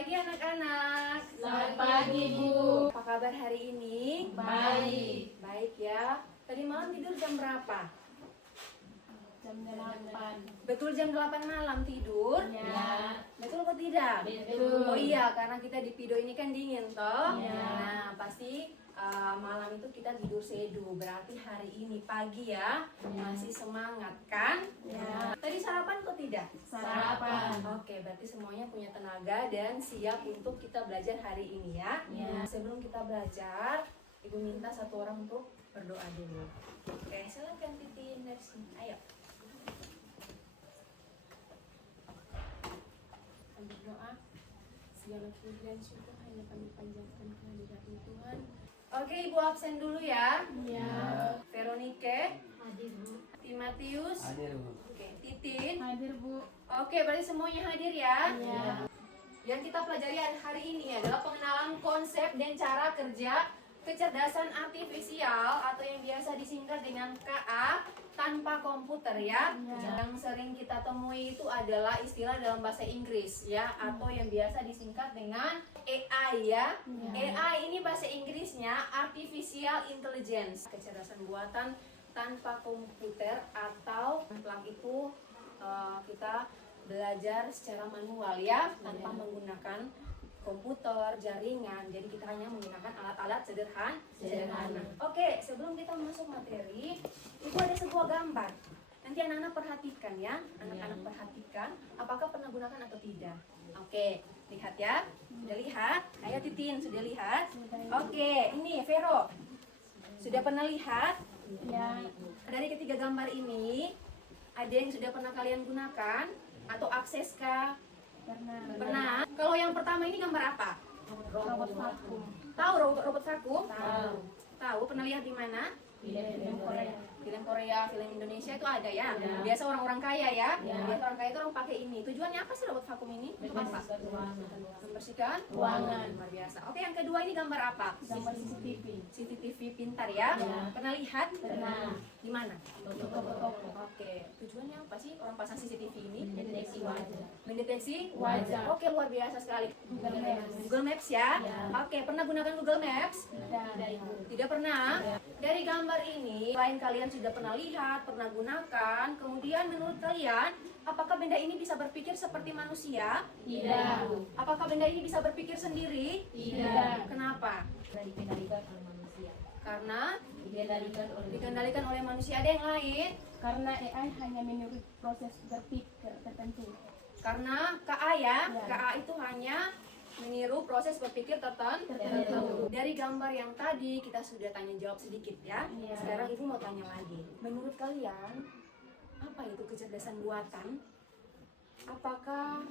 pagi anak-anak. Selamat pagi, Bu. Apa kabar hari ini? Baik. Baik ya. Tadi malam tidur jam berapa? Jam 8. Betul jam 8 malam tidur? Ya. Betul atau tidak? Betul. Oh iya, karena kita di Pido ini kan dingin toh. Ya. Nah, pasti malam itu kita tidur seduh. Berarti hari ini pagi ya, masih semangat kan? Ya. Tadi sarapan atau tidak? Sarapan. Oke, berarti semuanya punya tenaga dan siap untuk kita belajar hari ini ya. Ya. Sebelum kita belajar, Ibu minta satu orang untuk berdoa dulu. Oke, silakan Titin dari sini. Ayo. Berdoa. Segala puji dan syukur hanya kami panjatkan kehadiran Tuhan. Oke, Ibu absen dulu ya. Ya. Veronike, Hadir, Bu. Timotius, Hadir, Bu. oke, Titin. Hadir, Bu. Oke, berarti semuanya hadir ya. Ya. Yang kita pelajari hari ini adalah pengenalan konsep dan cara kerja kecerdasan artifisial atau yang biasa disingkat dengan KA tanpa komputer ya. Yang sering kita temui itu adalah istilah dalam bahasa Inggris ya, atau yang biasa disingkat dengan AI ya. AI ini bahasa Inggrisnya Artificial Intelligence, kecerdasan buatan tanpa komputer, atau mutlak itu kita belajar secara manual ya, tanpa menggunakan komputer, jaringan. Jadi kita hanya menggunakan alat-alat sederhana. Oke, sebelum kita masuk materi, itu ada sebuah gambar. Nanti anak-anak perhatikan ya, anak-anak perhatikan apakah pernah gunakan atau tidak. Oke, lihat ya. Sudah lihat? Ayo Titin, sudah lihat? Oke, ini Vero. Sudah pernah lihat? Ya. Dari ketiga gambar ini, ada yang sudah pernah kalian gunakan atau akses kah? Pernah. Kalau yang pertama ini gambar apa? Robot vakum. Tahu robot vakum? Tahu. Tahu. Pernah lihat di mana? Film Korea. Film Korea, film Indonesia itu ada ya. Biasa orang-orang kaya ya. Biasa orang kaya itu orang pakai ini. Tujuannya apa sih robot vakum ini? Untuk apa? Membersihkan Ruangan. Luar biasa. Oke, yang kedua ini gambar apa? Gambar CCTV. CCTV pintar ya. Pernah lihat? Pernah. Di mana? Toko-toko. Oke. Tujuannya apa sih orang pasang CCTV ini? Mendeteksi wajah. Mendeteksi Wajah. Oke, luar biasa sekali. Google Maps. Google Maps ya. Oke, pernah gunakan Google Maps? Tidak, Ibu. Tidak pernah. Dari gambar ini, selain kalian sudah pernah lihat, pernah gunakan, kemudian menurut kalian, apakah benda ini bisa berpikir seperti manusia? Tidak. Apakah benda ini bisa berpikir sendiri? Tidak. Kenapa? Dikendalikan oleh manusia. Karena Dikendalikan dikendalikan oleh manusia. Ada yang lain? Karena AI hanya meniru proses berpikir tertentu. Karena KA ya, Ya. KA itu hanya meniru proses berpikir tertentu. Dari gambar yang tadi kita sudah tanya jawab sedikit ya. Ya. Sekarang Ibu mau tanya lagi. Menurut kalian, apa itu kecerdasan buatan? Apakah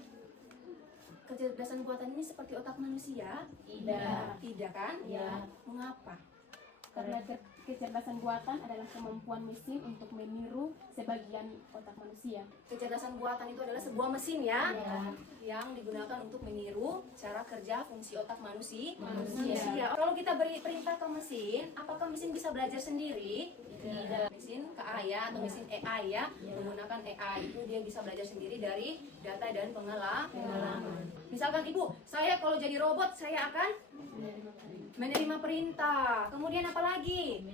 kecerdasan buatan ini seperti otak manusia? Tidak. Tidak kan? Ya. Mengapa? Karena kecerdasan buatan adalah kemampuan mesin untuk meniru sebagian otak manusia. Kecerdasan buatan itu adalah sebuah mesin ya, Ya. yang digunakan untuk meniru cara kerja fungsi otak manusia. Manusia. Kalau kita beri perintah ke mesin, apakah mesin bisa belajar sendiri? Tidak. Mesin KA ya, atau mesin AI ya, menggunakan AI itu dia bisa belajar sendiri dari data dan pengalaman. Misalkan Ibu, saya kalau jadi robot saya akan menerima perintah. Kemudian apa lagi?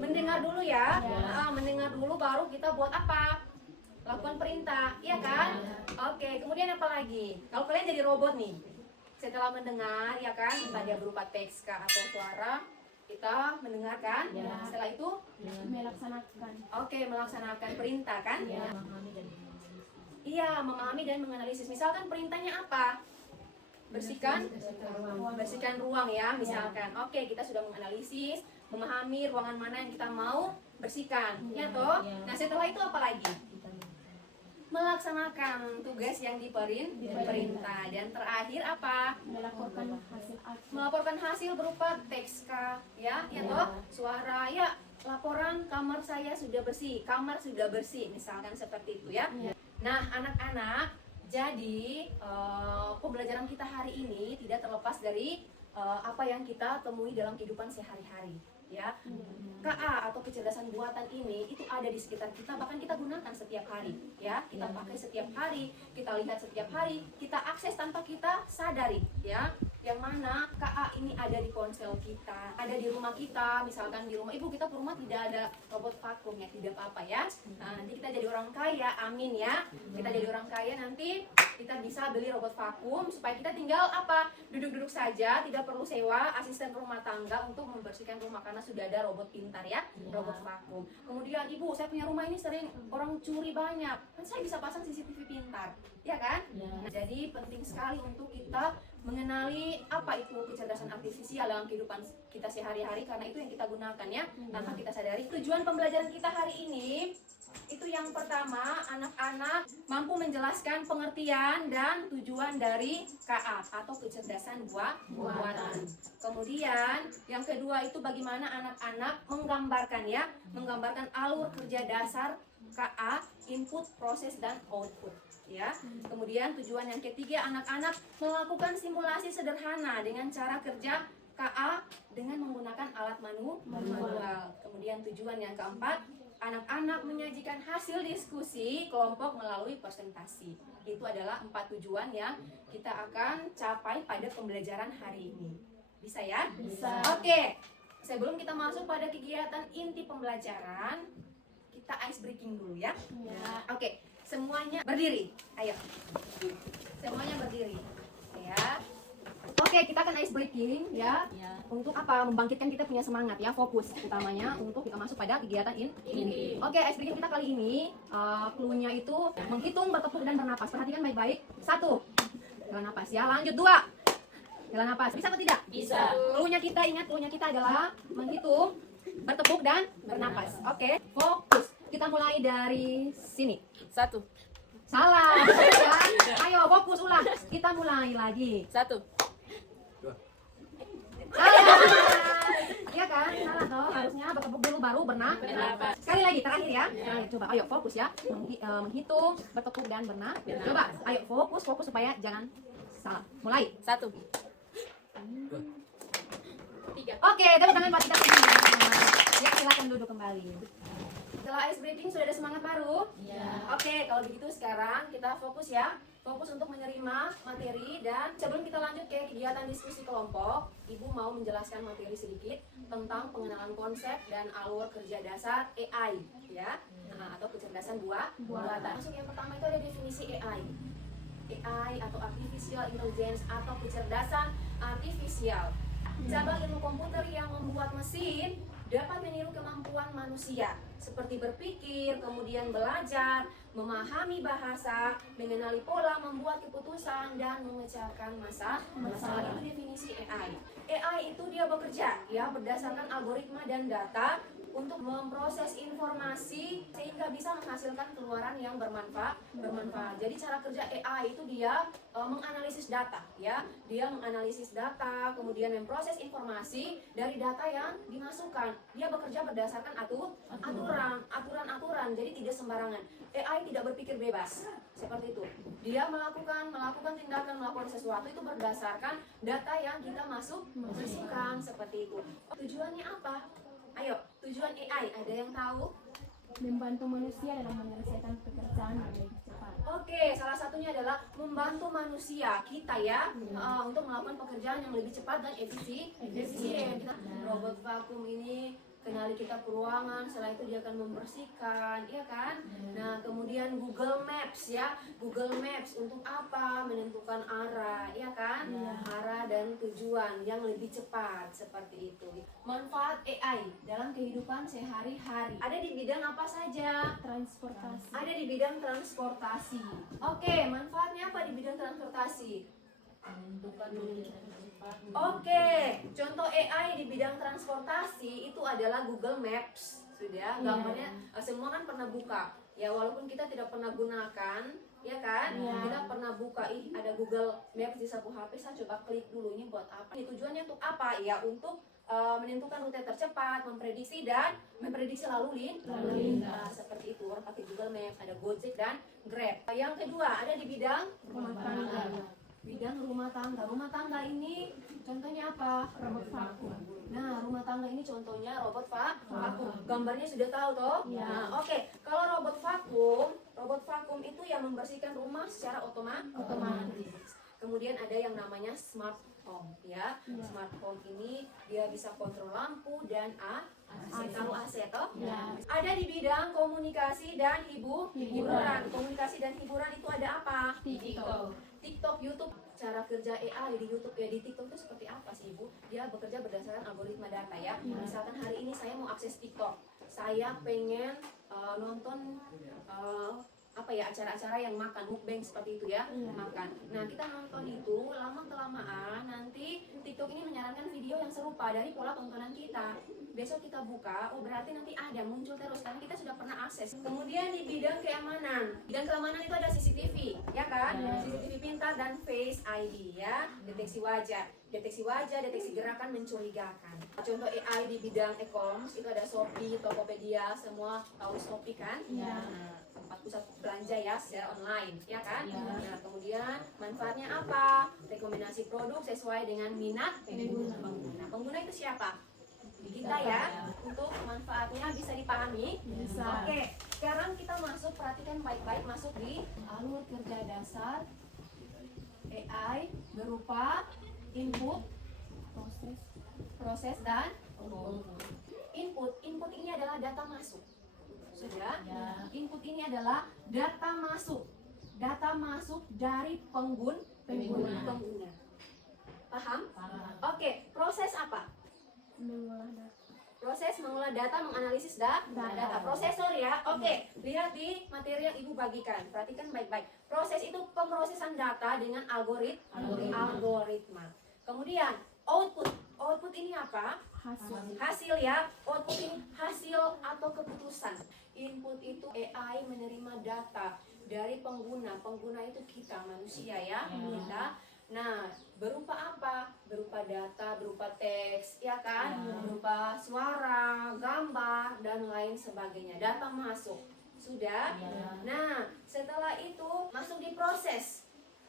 Mendengar dulu ya. Mendengar dulu baru kita buat apa? Lakukan perintah, iya kan? Oke, kemudian apa lagi? Kalau kalian jadi robot nih, setelah mendengar ya kan, entah dia berupa teks kah atau suara, kita mendengarkan. Setelah itu, Melaksanakan. oke, melaksanakan perintah kan? Iya, memahami dan menganalisis. Misalkan perintahnya apa? Bersihkan ruang ya, misalkan. Oke, kita sudah menganalisis, memahami ruangan mana yang kita mau bersihkan, ya toh? Nah, setelah itu apa lagi? Melaksanakan tugas yang diperintah. Dan terakhir apa? Melaporkan hasil aksi. Melaporkan hasil berupa teks kah, ya toh? Suara, ya, laporan kamar saya sudah bersih, kamar sudah bersih, misalkan seperti itu ya. Nah, anak-anak, jadi pembelajaran kita hari ini tidak terlepas dari apa yang kita temui dalam kehidupan sehari-hari. ya. KA atau kecerdasan buatan ini itu ada di sekitar kita, bahkan kita gunakan setiap hari ya. Kita pakai setiap hari, kita lihat setiap hari, kita akses tanpa kita sadari ya. Yang mana KA ini ada di ponsel kita, ada di rumah kita. Misalkan di rumah ibu kita, rumah tidak ada robot vakum ya, tidak apa-apa ya. Nah, nanti kita jadi orang kaya, amin ya. Kita jadi orang kaya nanti kita bisa beli robot vakum supaya kita tinggal apa? Duduk-duduk saja, tidak perlu sewa asisten rumah tangga untuk membersihkan rumah karena sudah ada robot pintar ya, robot vakum. Kemudian ibu, saya punya rumah ini sering orang curi banyak, kan saya bisa pasang CCTV pintar, ya kan? Nah, jadi penting sekali untuk kita mengenali apa itu kecerdasan artifisial dalam kehidupan kita sehari-hari, karena itu yang kita gunakan ya, tanpa kita sadari. Tujuan pembelajaran kita hari ini itu yang pertama, anak-anak mampu menjelaskan pengertian dan tujuan dari KA atau kecerdasan buatan. Kemudian yang kedua itu bagaimana anak-anak menggambarkan ya, menggambarkan alur kerja dasar KA, input, proses, dan output ya. Kemudian tujuan yang ketiga, anak-anak melakukan simulasi sederhana dengan cara kerja KA dengan menggunakan alat manual. Kemudian tujuan yang keempat, anak-anak menyajikan hasil diskusi kelompok melalui presentasi. Itu adalah 4 tujuan yang kita akan capai pada pembelajaran hari ini. Bisa ya? Bisa. Oke, sebelum kita masuk pada kegiatan inti pembelajaran, kita ice breaking dulu ya. Oke, semuanya berdiri. Ayo. Semuanya berdiri. Ya. Oke, kita akan ice breaking ya. Untuk apa? Membangkitkan kita punya semangat ya, fokus utamanya untuk kita masuk pada kegiatan ini. Oke, ice breaking kita kali ini clue-nya itu menghitung, bertepuk dan bernapas. Perhatikan baik-baik. 1. Jalan napas ya. Lanjut 2. Jalan napas. Bisa atau tidak? Bisa. Clue-nya kita ingat, clue-nya kita adalah menghitung, bertepuk dan bernapas. Oke, fokus. Kita mulai dari sini. 1. Salah. Ya. Ayo fokus ulang. Kita mulai lagi. 1. Salah. Iya kan? Salah toh. Harusnya bertepuk dulu baru bernapas. Sekali lagi terakhir ya. Terakhir coba. Ayo fokus ya. Menghitung, bertepuk dan bernapas. Coba. Ayo fokus supaya jangan salah. Mulai. 1. 3. Oke, tepuk tangan buat kita semua. Ya, silakan duduk kembali. Setelah ice breaking sudah ada semangat baru? Iya. Oke, kalau begitu sekarang kita fokus ya. Fokus untuk menerima materi, dan sebelum kita lanjut ke kegiatan diskusi kelompok, Ibu mau menjelaskan materi sedikit tentang pengenalan konsep dan alur kerja dasar AI ya. Atau kecerdasan buatan. Masuk yang pertama itu ada definisi AI. AI atau artificial intelligence atau kecerdasan artifisial. Cabang ilmu komputer yang membuat mesin dapat meniru kemampuan manusia seperti berpikir, kemudian belajar, memahami bahasa, mengenali pola, membuat keputusan, dan memecahkan masalah. Itu definisi AI. AI itu dia bekerja ya berdasarkan algoritma dan data untuk memproses informasi sehingga bisa menghasilkan keluaran yang bermanfaat. Jadi cara kerja AI itu dia menganalisis data ya. Dia menganalisis data, kemudian memproses informasi dari data yang dimasukkan. Dia bekerja berdasarkan aturan. Jadi tidak sembarangan. AI tidak berpikir bebas. Seperti itu. Dia melakukan tindakan, melakukan sesuatu itu berdasarkan data yang kita masukkan seperti itu. Tujuannya apa? Ayo, tujuan AI ada yang tahu? Membantu manusia dalam menyelesaikan pekerjaan yang lebih cepat. Oke, salah satunya adalah membantu manusia kita ya untuk melakukan pekerjaan yang lebih cepat dan efisien. Robot vakum ini kenali kita ke ruangan, setelah itu dia akan membersihkan, ya kan? Nah, kemudian Google Maps ya. Google Maps untuk apa? Menentukan arah, ya kan? Arah dan tujuan yang lebih cepat, seperti itu. Manfaat AI dalam kehidupan sehari-hari. Ada di bidang apa saja? Transportasi. Ada di bidang transportasi. Oke, manfaatnya apa di bidang transportasi? Oke, contoh AI di bidang transportasi itu adalah Google Maps. Sudah, gambarnya semua kan pernah buka. Ya, walaupun kita tidak pernah gunakan, ya kan? Kita pernah buka, ada Google Maps di sapu HP, saya coba klik dulu ini buat apa? Ini tujuannya untuk apa? Ya, untuk menentukan rute tercepat, memprediksi lalu lintas. Seperti itu, orang pakai Google Maps, ada Gojek dan Grab. Yang kedua, ada di bidang Rumah tangga. bidang rumah tangga. Rumah tangga tangga ini contohnya apa? Robot vakum. Nah, rumah tangga ini contohnya robot vakum. Gambarnya sudah tahu toh? Ya. Nah, oke. Kalau robot vakum itu yang membersihkan rumah secara otomatis. Kemudian ada yang namanya smart home, ya. Smart home ini dia bisa kontrol lampu dan AC. Tahu AC toh? Ya. Ada di bidang komunikasi dan hiburan. Komunikasi dan hiburan itu ada apa? TikTok, YouTube. Cara kerja AI di YouTube di TikTok itu seperti apa sih Ibu? Dia bekerja berdasarkan algoritma data ya. Misalkan hari ini saya mau akses TikTok, saya pengen nonton acara-acara yang makan mukbang seperti itu ya, makan. Nah kita nonton itu lama kelamaan nanti TikTok ini menyarankan video yang serupa dari pola tontonan kita. Besok kita buka, oh berarti nanti ada muncul terus karena kita sudah pernah akses. Kemudian di bidang keamanan, itu ada CCTV, ya kan? CCTV pintar dan Face ID ya, deteksi wajah, deteksi gerakan mencurigakan. Contoh AI di bidang e-commerce itu ada Shopee, Tokopedia, semua tahu Shopee kan? Nah, tempat pusat belanja ya secara online, ya kan? Nah, kemudian manfaatnya apa? Rekomendasi produk sesuai dengan minat pengguna. Pengguna itu siapa? Kita ya. Untuk manfaatnya bisa dipahami? Bisa. Oke, sekarang kita masuk, perhatikan baik-baik, masuk di alur kerja dasar AI berupa input, proses dan input. Input ini adalah data masuk. Sudah? Input ini adalah data masuk. Data masuk dari pengguna. Paham? Oke, proses apa? Mengolah data. Proses mengolah data, menganalisis data. Prosesor ya. Oke, lihat di materi yang Ibu bagikan. Perhatikan baik-baik. Proses itu pemrosesan data dengan algoritma. Kemudian output. Output ini apa? Hasil ya. Output ini hasil atau keputusan. Input itu AI menerima data dari pengguna. Pengguna itu kita manusia ya, kita. Nah, berupa apa? Berupa data, berupa teks, ya kan? Berupa suara, gambar, dan lain sebagainya. Data masuk. Sudah? Nah, setelah itu masuk di proses.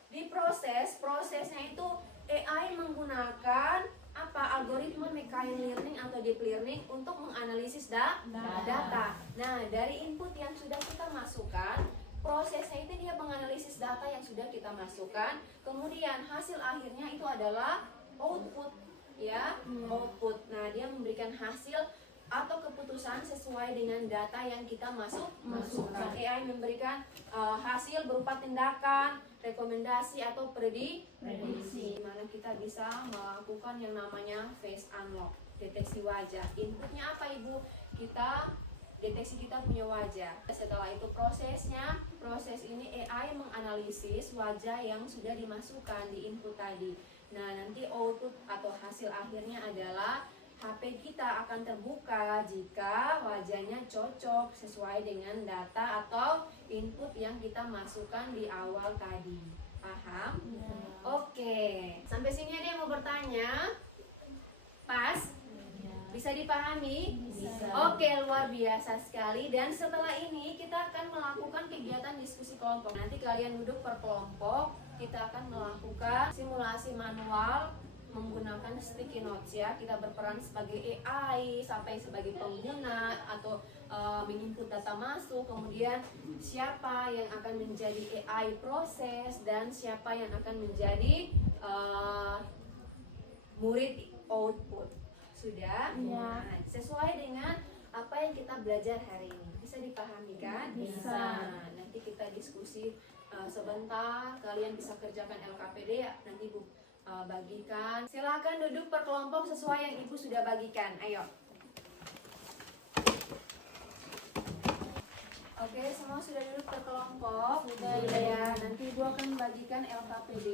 Di prosesnya itu AI menggunakan apa? Algoritma machine learning atau deep learning untuk menganalisis data. Nah, dari input yang sudah kita masukkan, prosesnya itu dia menganalisis data yang sudah kita masukkan, kemudian hasil akhirnya itu adalah output ya, output. Nah, dia memberikan hasil atau keputusan sesuai dengan data yang kita masukkan. AI memberikan hasil berupa tindakan, rekomendasi atau prediksi. Mana kita bisa melakukan yang namanya face unlock, deteksi wajah. Inputnya apa Ibu? Deteksi kita punya wajah. Setelah itu proses ini AI menganalisis wajah yang sudah dimasukkan di input tadi. Nah, nanti output atau hasil akhirnya adalah HP kita akan terbuka jika wajahnya cocok sesuai dengan data atau input yang kita masukkan di awal tadi. Paham? Oke. Sampai sini ada yang mau bertanya? Pas? Bisa dipahami? Bisa. Oke, luar biasa sekali. Dan setelah ini kita akan melakukan kegiatan diskusi kelompok. Nanti kalian duduk per kelompok. Kita akan melakukan simulasi manual menggunakan sticky notes ya. Kita berperan sebagai AI sampai sebagai pengguna atau menginput data masuk. Kemudian siapa yang akan menjadi AI proses dan siapa yang akan menjadi murid output. Sudah? Ya. Nah, sesuai dengan apa yang kita belajar hari ini. Bisa dipahami kan? Bisa. Nah, nanti kita diskusi sebentar. Kalian bisa kerjakan LKPD ya. Nanti Ibu bagikan. Silakan duduk per kelompok sesuai yang Ibu sudah bagikan. Ayo. Oke, semua sudah duduk per kelompok. Sudah ya. Nanti Ibu akan bagikan LKPD.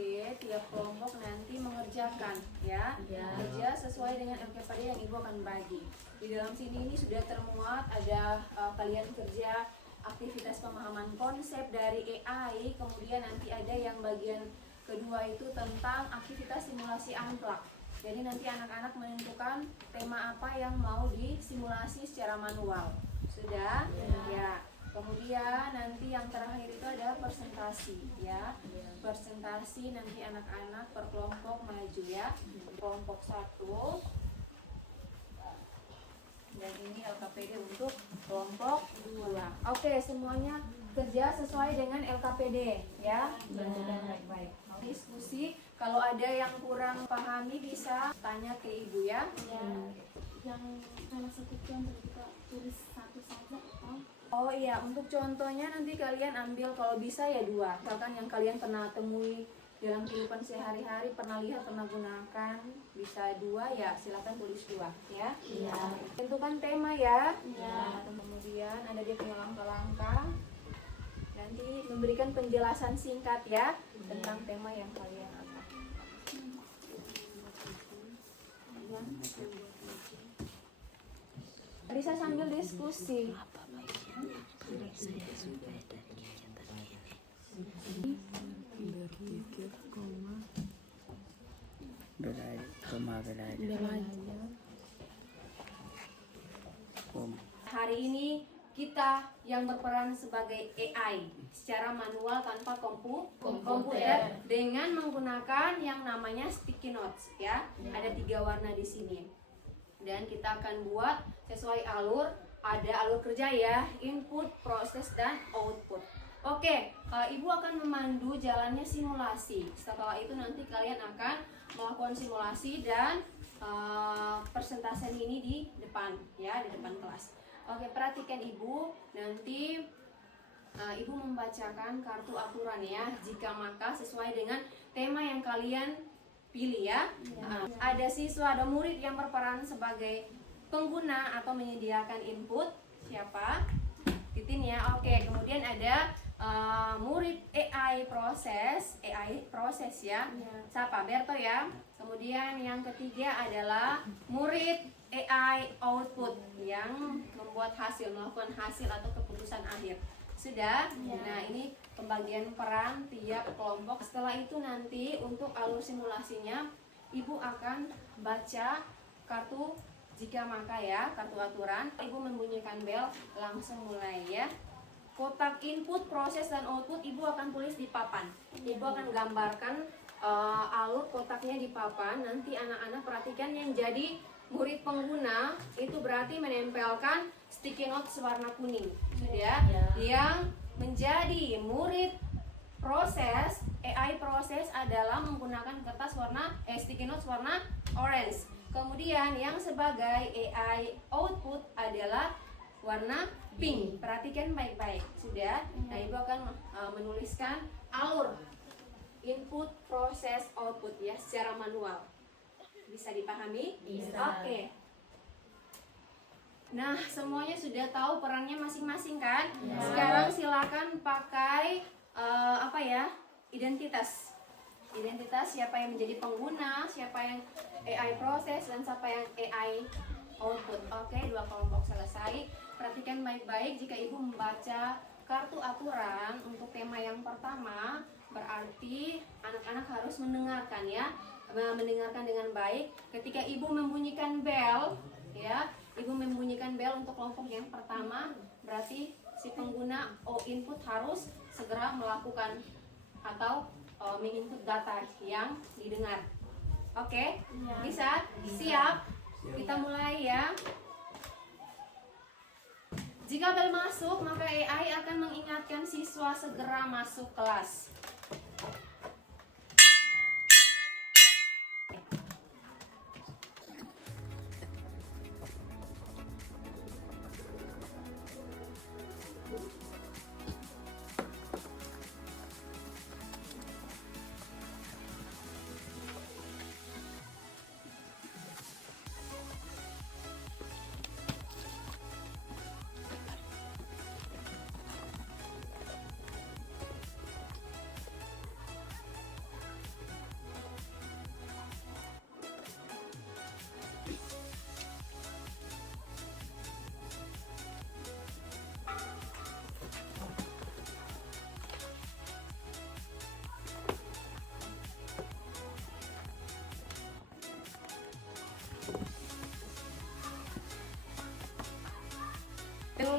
Tiap kelompok nanti mengerjakan ya. Kerja sesuai dengan LKPD yang Ibu akan bagi. Di dalam sini ini sudah termuat ada kalian kerja aktivitas pemahaman konsep dari AI. Kemudian nanti ada yang bagian kedua itu tentang aktivitas simulasi unplug. Jadi nanti anak-anak menentukan tema apa yang mau disimulasi secara manual. Sudah? Ya. Kemudian nanti yang terakhir itu adalah presentasi ya. Presentasi nanti anak-anak per kelompok maju ya. Kelompok 1. Dan ini LKPD untuk kelompok 2. Oke, semuanya kerja sesuai dengan LKPD ya. Dan baik-baik. Diskusi, kalau ada yang kurang pahami bisa tanya ke ibu ya. Yang salah satu contoh kita tulis satu saja atau Oh iya, untuk contohnya nanti kalian ambil kalau bisa ya 2. Misalkan yang kalian pernah temui dalam kehidupan sehari-hari, pernah lihat, pernah gunakan, bisa 2 ya, silakan tulis 2 ya. Tentukan tema ya. Kemudian ada dia punya langkah-langkah. Nanti memberikan penjelasan singkat ya tentang tema yang kalian angkat. Bisa sambil diskusi. Hari ini kita yang berperan sebagai AI secara manual tanpa komputer dengan menggunakan yang namanya sticky notes ya. Ada 3 warna di sini. Dan kita akan buat sesuai alur. Ada alur kerja ya, input, proses, dan output. Oke, ibu akan memandu jalannya simulasi. Setelah itu nanti kalian akan melakukan simulasi dan persentasen ini di depan ya, di depan kelas. Oke, perhatikan ibu. Nanti ibu membacakan kartu aturan ya. Jika maka sesuai dengan tema yang kalian pilih ya. Ada siswa, ada murid yang berperan sebagai pengguna atau menyediakan input. Siapa? Titin ya. Oke, kemudian ada murid AI proses ya. Siapa? Berto ya. Kemudian yang ketiga adalah murid AI output yang membuat hasil, melakukan hasil atau keputusan akhir. Sudah? Nah, ini pembagian peran tiap kelompok. Setelah itu nanti untuk alur simulasinya ibu akan baca kartu jika maka ya, kartu aturan. Ibu membunyikan bel, langsung mulai ya. Kotak input, proses, dan output ibu akan tulis di papan. Ibu akan gambarkan alur kotaknya di papan. Nanti anak-anak perhatikan yang jadi murid pengguna itu berarti menempelkan sticky notes warna kuning. Sudah? Yang menjadi murid proses, AI proses adalah menggunakan kertas warna sticky notes warna orange. Kemudian yang sebagai AI output adalah warna pink. Perhatikan baik-baik. Sudah? Nah, ibu akan menuliskan alur input, proses, output ya secara manual. Bisa dipahami? Bisa. Oke. Nah, semuanya sudah tahu perannya masing-masing kan? Sekarang silakan pakai identitas. Identitas siapa yang menjadi pengguna, siapa yang AI proses, dan siapa yang AI output. Oke, 2 kelompok selesai. Perhatikan baik-baik jika ibu membaca kartu aturan untuk tema yang pertama, berarti anak-anak harus mendengarkan ya, mendengarkan dengan baik. Ketika ibu membunyikan bel, ya, ibu membunyikan bel untuk kelompok yang pertama, berarti si pengguna input harus segera melakukan atau menginput data yang didengar. Oke, bisa? Siap? Kita mulai ya. Jika bel masuk, maka AI akan mengingatkan siswa segera masuk kelas.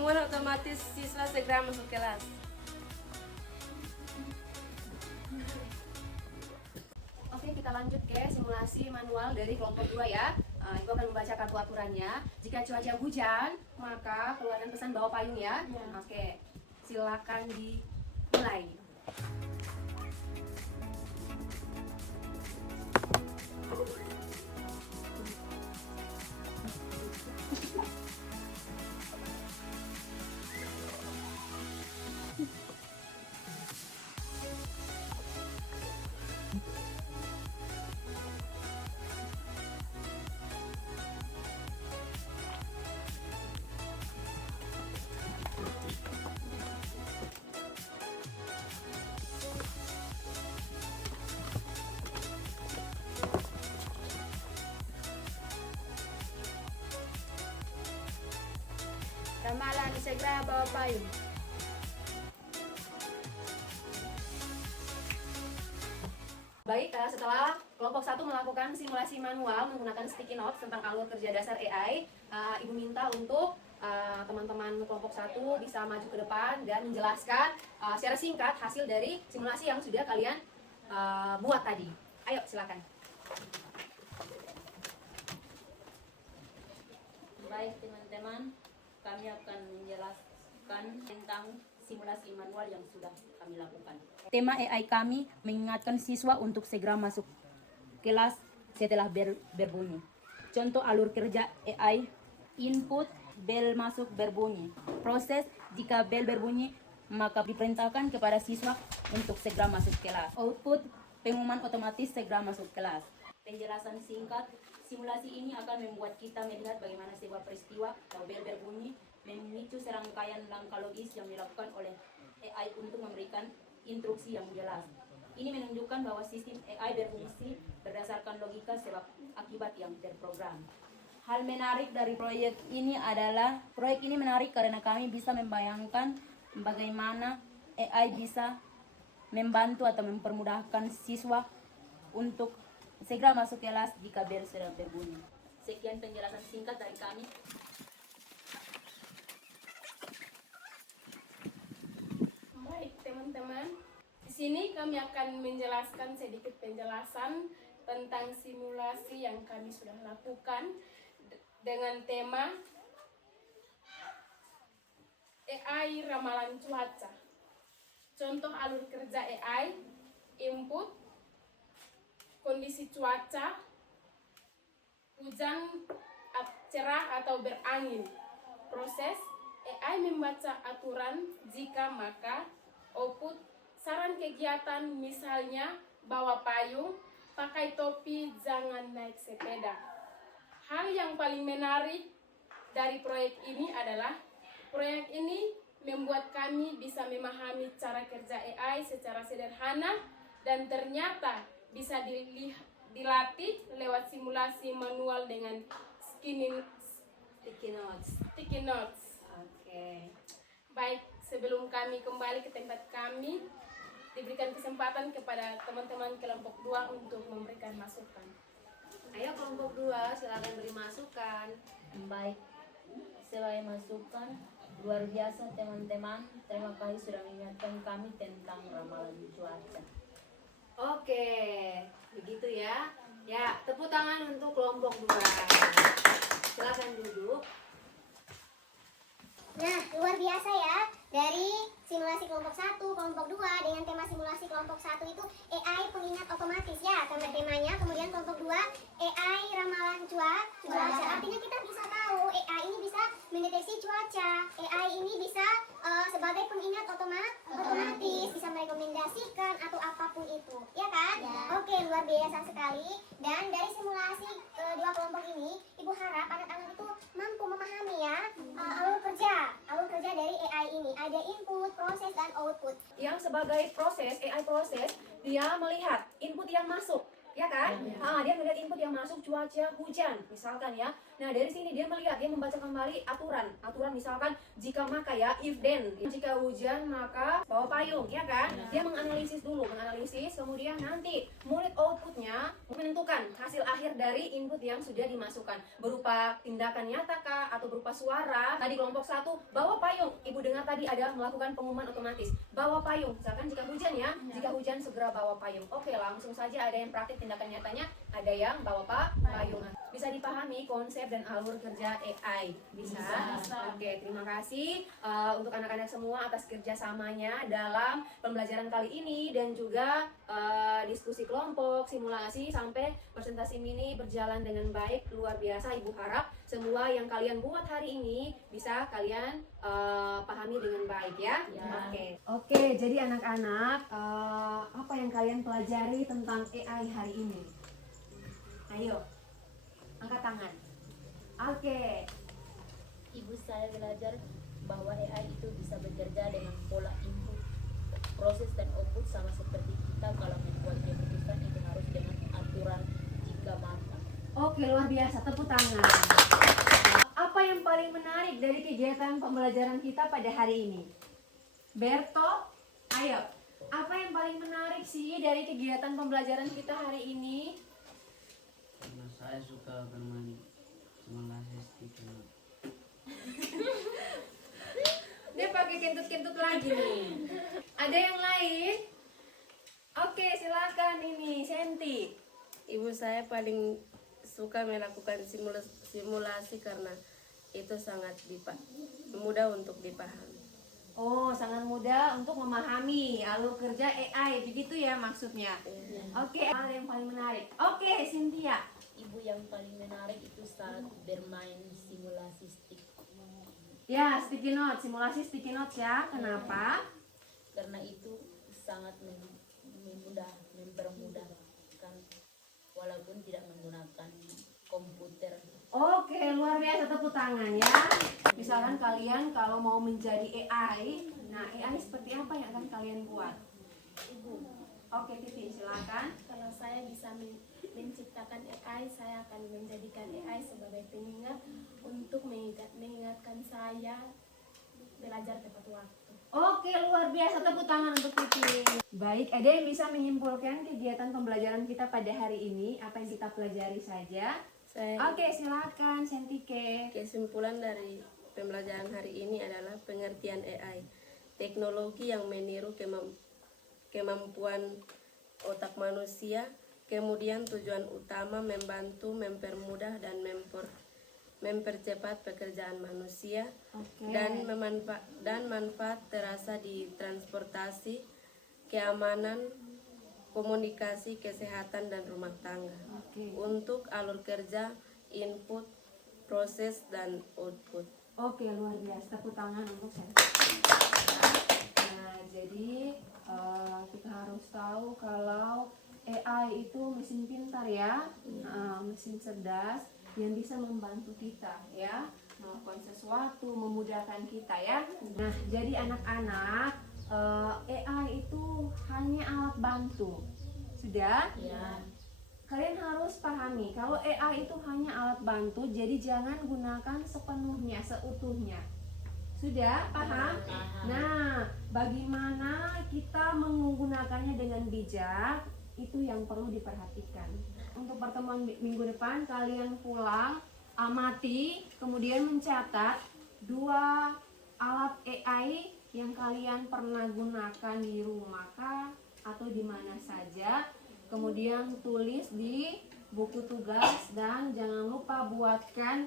pengumuman otomatis siswa segera masuk kelas. Oke, kita lanjut ke simulasi manual dari kelompok 2 ya. Ibu akan membaca kartu aturannya. Jika cuaca hujan, maka keluarkan pesan bawa payung ya. Oke, silakan dimulai. Ramalan segera bawa payung. Baik, setelah kelompok 1 melakukan simulasi manual menggunakan sticky notes tentang alur kerja dasar AI, Ibu minta untuk teman-teman kelompok 1 bisa maju ke depan dan menjelaskan secara singkat hasil dari simulasi yang sudah kalian buat tadi. Ayo, silakan. Baik teman-teman, kami akan menjelaskan tentang simulasi manual yang sudah kami lakukan. Tema AI kami mengingatkan siswa untuk segera masuk kelas setelah berbunyi. Contoh alur kerja AI, input, bel masuk berbunyi. Proses, jika bel berbunyi, maka diperintahkan kepada siswa untuk segera masuk kelas. Output, pengumuman otomatis segera masuk kelas. Penjelasan singkat, simulasi ini akan membuat kita melihat bagaimana sebuah peristiwa atau bel berbunyi memicu serangkaian langkah logis yang dilakukan oleh AI untuk memberikan instruksi yang jelas. Ini menunjukkan bahwa sistem AI berfungsi berdasarkan logika sebab akibat yang terprogram. Hal menarik dari proyek ini adalah, proyek ini menarik karena kami bisa membayangkan bagaimana AI bisa membantu atau mempermudahkan siswa untuk segera masuk kelas jika bel sudah berbunyi. Sekian penjelasan singkat dari kami. Baik teman-teman, di sini kami akan menjelaskan sedikit penjelasan tentang simulasi yang kami sudah lakukan dengan tema AI ramalan cuaca. Contoh alur kerja AI, input, kondisi cuaca, hujan cerah atau berangin. Proses, AI membaca aturan jika maka. Output, saran kegiatan misalnya bawa payung, pakai topi, jangan naik sepeda. Hal yang paling menarik dari proyek ini adalah proyek ini membuat kami bisa memahami cara kerja AI secara sederhana dan ternyata bisa dilatih lewat simulasi manual dengan sticky notes. Oke. Baik, sebelum kami kembali ke tempat kami, diberikan kesempatan kepada teman-teman kelompok 2 untuk memberikan masukan. Ayo kelompok 2, silakan beri masukan. Baik, sebagai masukan, luar biasa teman-teman. Terima kasih sudah mengingatkan kami tentang ramalan cuaca. Oke, begitu ya. Ya, tepuk tangan untuk kelompok 2. Silakan duduk. Nah, luar biasa ya. Dari simulasi kelompok 1, kelompok 2 dengan tema simulasi kelompok 1 itu AI pengingat otomatis ya, temanya. Kemudian kelompok 2 AI ramalan cuaca. Artinya kita bisa tahu AI ini bisa mendeteksi cuaca. AI ini bisa sebagai pengingat otomatis, bisa merekomendasikan atau apapun itu, ya kan? Oke, luar biasa sekali. Dan dari simulasi kedua kelompok ini, Ibu harap anak-anak itu mampu memahami ya alur kerja dari AI ini. Ada input, proses, dan output. Yang sebagai proses, AI proses, dia melihat input yang masuk, ya kan? Dia melihat input yang masuk, cuaca, hujan, misalkan ya. Nah, dari sini dia melihat, dia membaca kembali aturan misalkan jika maka ya, if then, jika hujan maka bawa payung, ya kan? Dia menganalisis dulu, kemudian nanti murid outputnya menentukan hasil akhir dari input yang sudah dimasukkan berupa tindakan nyata kah atau berupa suara. Tadi kelompok 1 bawa payung, ibu dengar tadi ada melakukan pengumuman otomatis bawa payung, misalkan jika hujan ya, jika hujan segera bawa payung. Oke, langsung saja ada yang praktik tindakan nyatanya, ada yang bawa payung. Bisa dipahami konsep dan alur kerja AI? Bisa. Oke, terima kasih untuk anak-anak semua atas kerjasamanya dalam pembelajaran kali ini dan juga diskusi kelompok, simulasi sampai presentasi mini berjalan dengan baik, luar biasa. Ibu harap semua yang kalian buat hari ini bisa kalian pahami dengan baik ya. Oke, jadi anak-anak apa yang kalian pelajari tentang AI hari ini? Ayo, angkat tangan. Oke. Ibu, saya belajar bahwa AI itu bisa bekerja dengan pola input, proses dan output sama seperti kita. Kalau membuat keputusan itu harus dengan aturan jika matang. Oke, luar biasa. Tepuk tangan. Apa yang paling menarik dari kegiatan pembelajaran kita pada hari ini? Berto, ayo. Apa yang paling menarik sih dari kegiatan pembelajaran kita hari ini? Karena saya suka bermain simulasi stiker. Dia pakai kentut-kentut lagi nih. Ada yang lain? Oke, silakan ini Senti. Ibu saya paling suka melakukan simulasi karena itu sangat mudah untuk dipahami. Oh, sangat mudah untuk memahami alur kerja AI, begitu ya maksudnya. Oke, hal yang paling menarik. Oke, Cynthia. Ibu, yang paling menarik itu saat bermain simulasi stick. Ya, sticky notes, simulasi sticky notes ya. Kenapa? Karena itu sangat mempermudahkan walaupun tidak menggunakan komputer. Oke, luar biasa, tepuk tangan ya. Misalkan kalian kalau mau menjadi AI, nah AI seperti apa yang akan kalian buat? Oke, Titi, silakan. Kalau saya bisa menciptakan AI, saya akan menjadikan AI sebagai pengingat untuk mengingatkan saya belajar tepat waktu. Oke, luar biasa, tepuk tangan untuk Titi. Baik, ada yang bisa menyimpulkan kegiatan pembelajaran kita pada hari ini? Apa yang kita pelajari saja? Oke, silakan Sentike. Kesimpulan dari pembelajaran hari ini adalah pengertian AI, teknologi yang meniru kemampuan otak manusia, kemudian tujuan utama membantu, mempermudah dan mempercepat pekerjaan manusia, dan manfaat terasa di transportasi, keamanan, komunikasi, kesehatan dan rumah tangga. Untuk alur kerja, input, proses dan output. Oke, luar biasa, tepuk tangan untuk saya. Nah, jadi kita harus tahu kalau AI itu mesin pintar ya, mesin cerdas yang bisa membantu kita ya melakukan sesuatu, memudahkan kita ya. Nah, jadi anak-anak, AI itu hanya alat bantu. Sudah? Ya. Kalian harus pahami kalau AI itu hanya alat bantu, jadi jangan gunakan sepenuhnya, seutuhnya. Sudah paham? Nah, bagaimana kita menggunakannya dengan bijak, itu yang perlu diperhatikan. Untuk pertemuan minggu depan, kalian pulang, amati, kemudian mencatat 2 alat AI yang kalian pernah gunakan di rumah kah, atau di mana saja. Kemudian tulis di buku tugas dan jangan lupa buatkan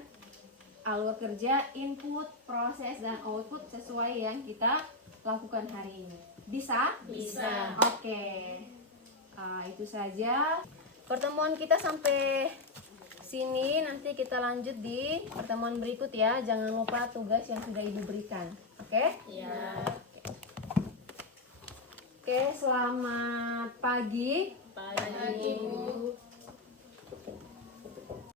alur kerja, input, proses, dan output sesuai yang kita lakukan hari ini. Bisa? Bisa. Oke. Itu saja. Pertemuan kita sampai sini, nanti kita lanjut di pertemuan berikut ya. Jangan lupa tugas yang sudah Ibu berikan. Oke? Ya. Oke, selamat pagi. Pagi, Bu.